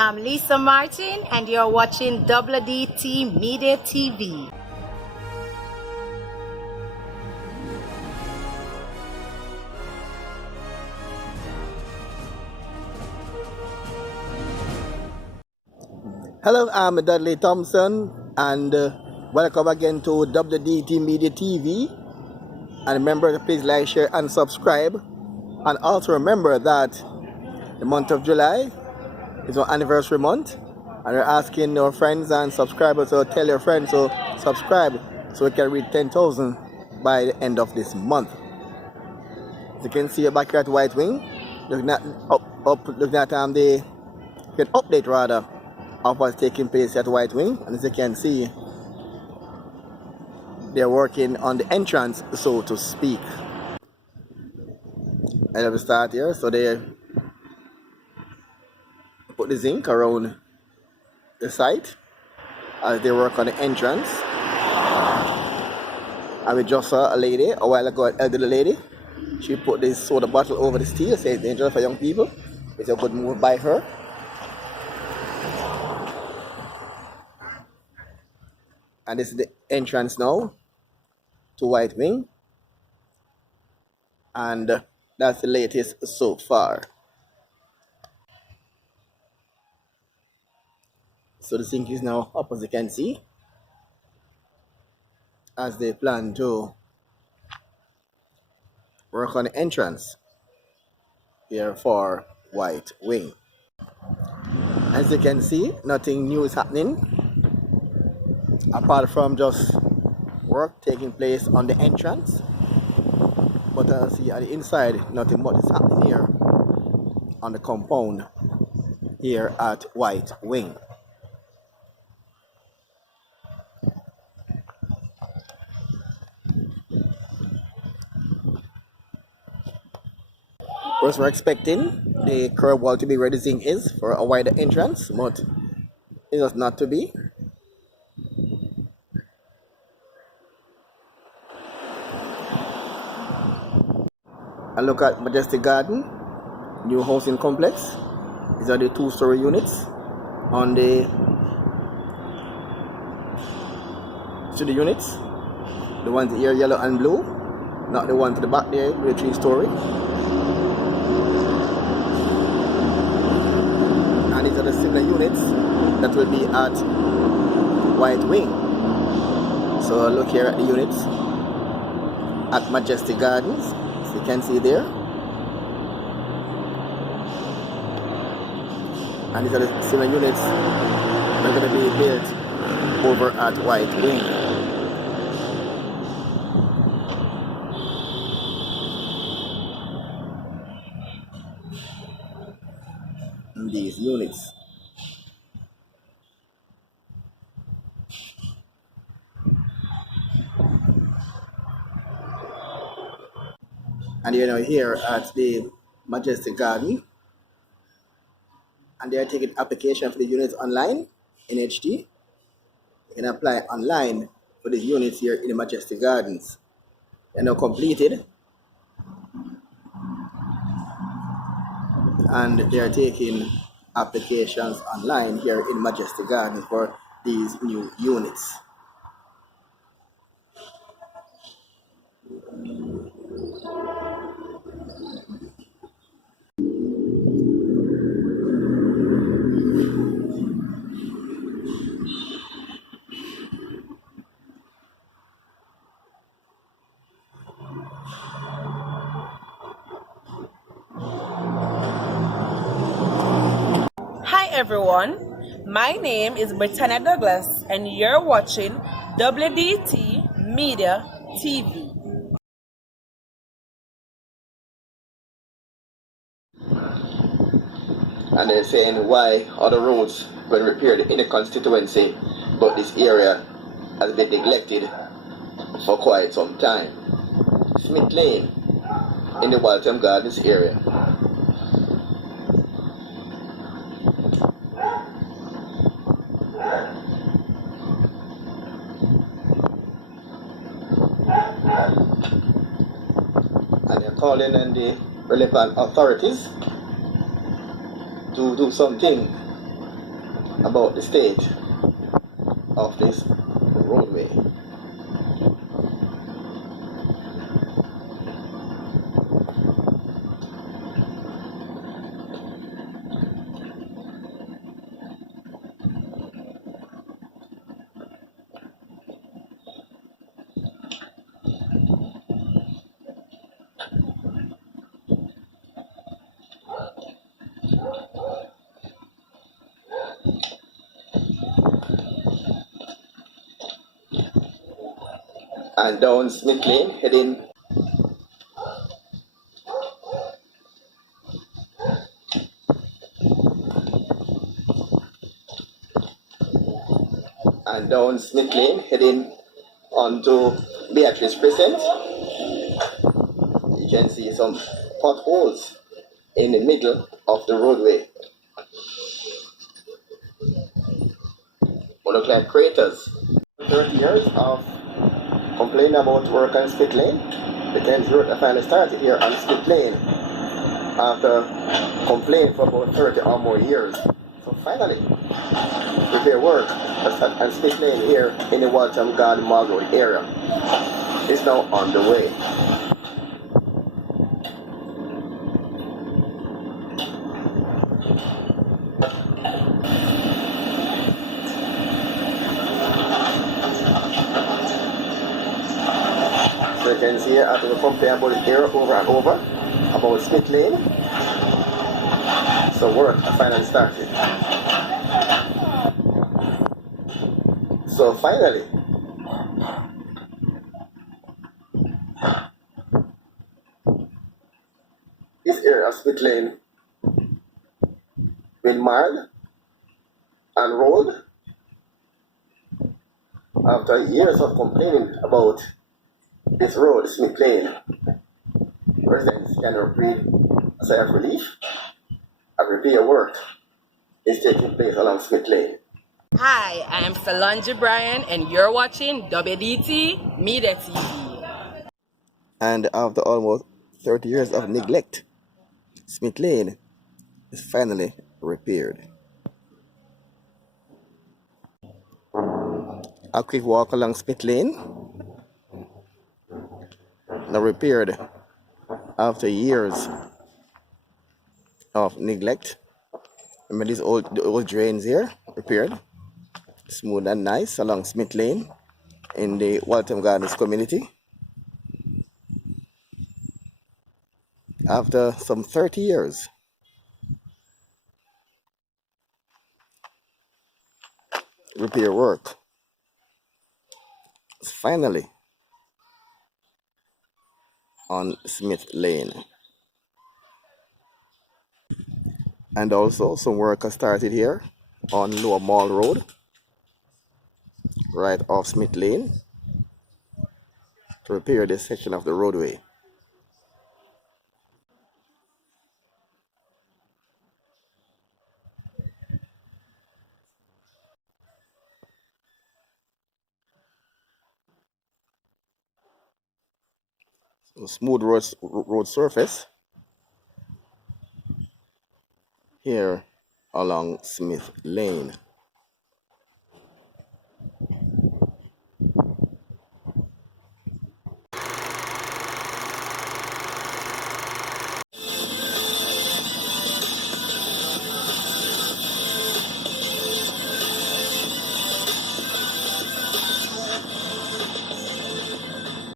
I'm Lisa Martin, and you're watching WDT Media TV. Hello, I'm Dudley Thompson, and welcome again to WDT Media TV. And remember to please like, share, and subscribe. And also remember that the month of July is our anniversary month, and we're asking our friends and subscribers to tell your friends to subscribe so we can reach 10,000 by the end of this month. As you can see back here at White Wing, looking at the update rather of what's taking place at White Wing, and as you can see, they're working on the entrance, so to speak. And let me start here. So they put the zinc around the site as they work on the entrance. And we just saw a lady a while ago, an elderly lady. She put this soda bottle over the steel, says it's dangerous for young people. It's a good move by her. And this is the entrance now to White Wing. And that's the latest so far. So the zinc is now up, as you can see, as they plan to work on the entrance here for White Wing. As you can see, nothing new is happening apart from just work taking place on the entrance. But I see at the inside, nothing much is happening here on the compound here at White Wing. First, we're expecting the curb wall to be where the zinc is for a wider entrance, but it is not to be. And look at Majesty Garden, new housing complex. These are the 2-story units on the studio units. The ones here yellow and blue, not the one to the back there with the 3-story. And these are the similar units that will be at White Wing. So look here at the units at Majesty Gardens. You can see there, and these are the similar units that are going to be built over at White Wing. And these units. And you know, here at the Majesty Garden, and they are taking application for the units online in HD. You can apply online for the units here in the Majesty Gardens. They are now completed, and they are taking applications online here in Majesty Gardens for these new units. Hi everyone, my name is Britannia Douglas and you're watching WDT Media TV. And they're saying why other roads were repaired in the constituency, but this area has been neglected for quite some time. Smith Lane in the Waltham Gardens area. And they're calling on the relevant authorities to do something about the state of this roadway. And down Smith Lane, heading onto Beatrice Crescent. You can see some potholes in the middle of the roadway. Look like craters. 30 years of complaining about work on Smith Lane. The Thames Road finally started here on Smith Lane after complaining for about 30 or more years. So finally, repair work on Smith Lane here in the Waltham Garden Mall Road area is now on the way. So you can see here after we complain about it here over and over about Smith Lane. So work finally started. So finally, this area of Smith Lane been marred and rolled after years of complaining about this road, Smith Lane. Residents can breathe a sigh of relief. A repair work is taking place along Smith Lane. Hi, I am Solange Bryan, and you're watching WDT Media TV. And after almost 30 years of neglect, Smith Lane is finally repaired. A quick walk along Smith Lane, now repaired after years of neglect. Remember these the old drains here, repaired, smooth and nice along Smith Lane in the Waltham Gardens community. After some 30 years, repair work is finally on Smith Lane. And also some work has started here on Lower Mall Road, right off Smith Lane, to repair this section of the roadway. So smooth road surface here along Smith Lane.